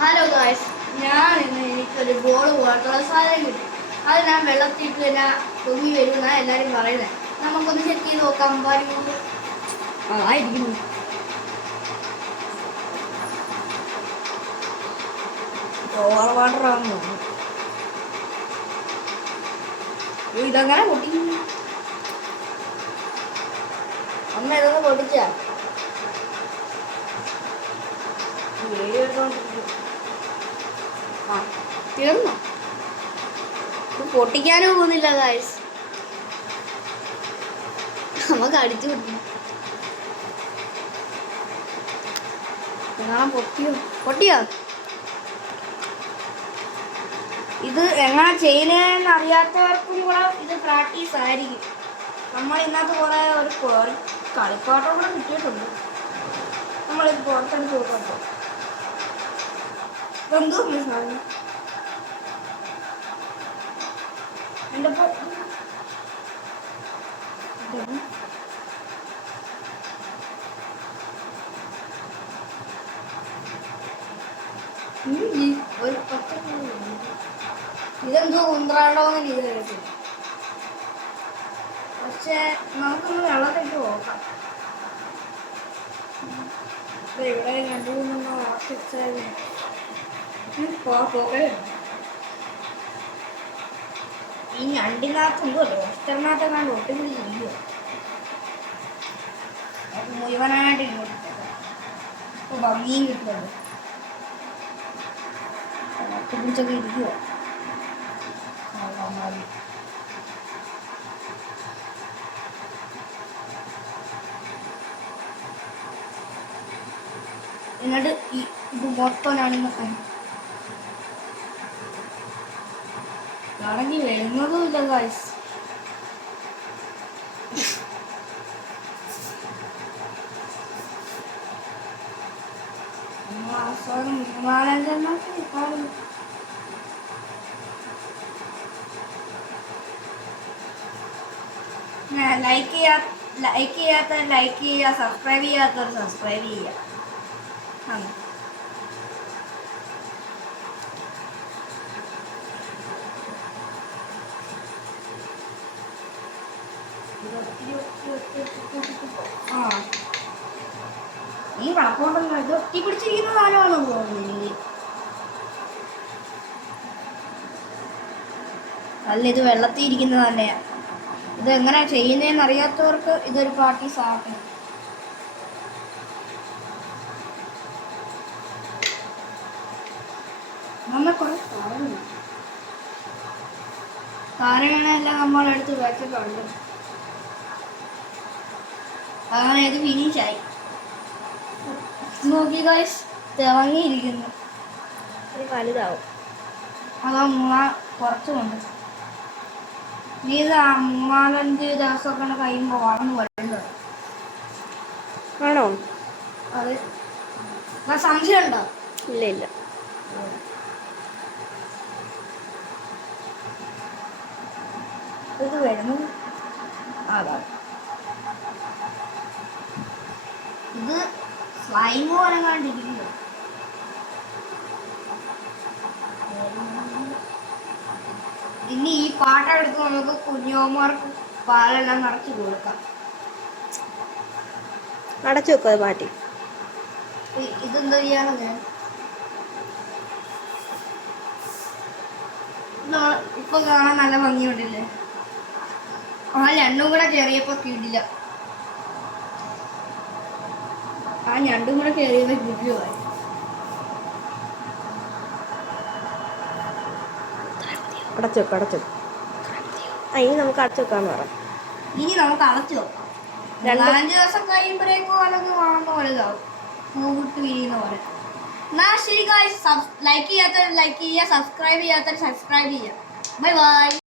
Hello guys, ഞാൻ ഇന്ന് എനിക്കൊരു ബോൾ പോലത്തുള്ള സാധനം കിട്ടി. അത് ഞാൻ വെള്ളത്തിട്ട് തന്നെ പൊങ്ങി വരുമെന്നാണ് എല്ലാവരും പറയുന്നത്. നമുക്കൊന്ന് ചെക്ക് ചെയ്ത് നോക്കാം. ആയിരിക്കുന്നു ഓവർ വാട്ടർ ആണെന്ന് തോന്നുന്നു. ഇതങ്ങനെ പൊട്ടി അമ്മ ഇതൊന്ന് പൊട്ടിച്ചാ തീർന്നു. പൊട്ടിക്കാനും പോകുന്നില്ല ഗായ്സ്, നമുക്ക് അടിച്ചു കിട്ടും. പൊട്ടിയോ? ഇത് എങ്ങനെ ചെയ്യുന്നതെന്ന് അറിയാത്തവർക്കും കൂടെ ഇത് പ്രാക്ടീസ് ആയിരിക്കും. നമ്മൾ ഇന്നത്തെ കുറെ ഒരു കളിപ്പാട്ടം കൂടെ കിട്ടിയിട്ടുണ്ട്. നമ്മളിത് പുറത്തെടുത്ത് നോക്കാം. ഇതെന്തോ സാധനം എൻ്റെ ഒരു ഇതെന്തോ കുന്ത്രാണ്ടോന്ന് ചെയ്ത് കഴിക്കും. പക്ഷെ നമുക്കൊന്ന് വെള്ളത്തിട്ട് നോക്കാം. ഇവിടെ രണ്ടു മൂന്നെണ്ണം ഉറപ്പിച്ചാൽ ഈ ഞണ്ടിനകത്ത് എന്തോ റോസ്റ്ററിനകത്ത് കണ്ട് ഒട്ടിപ്പിടിച്ചിരിക്കുക. മുഴുവനായിട്ട് ഇങ്ങോട്ട് ഇപ്പോൾ ഭംഗിയും കിട്ടുമല്ലോ. ഒട്ടിപ്പിടിച്ചൊക്കെ ഇരിക്കുക. എന്നിട്ട് ഇത് മൊത്തനാണെന്നൊക്കെ ഇറങ്ങി വരുന്നതുമില്ല ഗായ്സ്. ലൈക്ക് ചെയ്യാത്ത ലൈക്ക് ചെയ്യുക, സബ്സ്ക്രൈബ് ചെയ്യാത്തവർ സബ്സ്ക്രൈബ് ചെയ്യുക. ഈ വളപ്പോണ്ടല്ലോ, ഇത് ഒട്ടി പിടിച്ചിരിക്കുന്ന സാധനമാണെന്ന് തോന്നുന്നു എനിക്ക്. അല്ല, ഇത് വെള്ളത്തിൽ ഇരിക്കുന്നത് തന്നെയാ. ഇത് എങ്ങനെ ചെയ്യുന്നതെന്ന് അറിയാത്തവർക്ക് ഇതൊരു പ്രാക്ടീസ് ആക്കണം. നമ്മൾ കുറെ സാധനങ്ങളെല്ലാം നമ്മളെടുത്ത് വെച്ചിട്ടുണ്ട്. അങ്ങനെ ഇത് ഫിനിഷായി. നോക്കി ഗൈസ്, തിളങ്ങിയിരിക്കുന്നു. ഒരു വലുതാവും. അതോ കുറച്ചുമുണ്ട്. ഇത് 3-4 ദിവസമൊക്കെ കഴിയുമ്പോൾ വളർന്നു വരുന്നത് ആണോ? അത് സംശയം ഉണ്ടോ? ഇല്ല. ഇത് വരുന്നു. അതാ ഇത് സ്ലൈം പോലെ കണ്ടിരിക്കുന്നു. ഇനി ഈ പാട്ടെടുത്ത് നമുക്ക് കുഞ്ഞോമാർക്ക് പാലെല്ലാം നിറച്ച് കൊടുക്കാം. അടച്ചു വെക്കോ അത് പാട്ടി? ഇതെന്താ ചെയ്യാണെന്ന് ഇപ്പൊ കാണാൻ നല്ല ഭംഗിയുണ്ടല്ലേ. ആ ഞണ്ടും കൂടെ കയറിയപ്പോ കിടില്ല. കിടിലുമായി. അടച്ചു ഇനി നമുക്ക് അടച്ചു വെക്കാന്ന് പറയാം. ഇനി നമുക്ക് അടച്ചു വെക്കാം. 4 ദിവസം കഴിയുമ്പോഴേക്കും അതൊക്കെ കാണുന്ന വലുതാവും, പൂവിട്ട് വിരിയുന്ന പോലെ. എന്നാ ശരി ഗായ്സ്, ലൈക്ക് ചെയ്യാത്തവർ ലൈക്ക് ചെയ്യുക, സബ്സ്ക്രൈബ് ചെയ്യാത്തവർ സബ്സ്ക്രൈബ് ചെയ്യുക. Bye bye.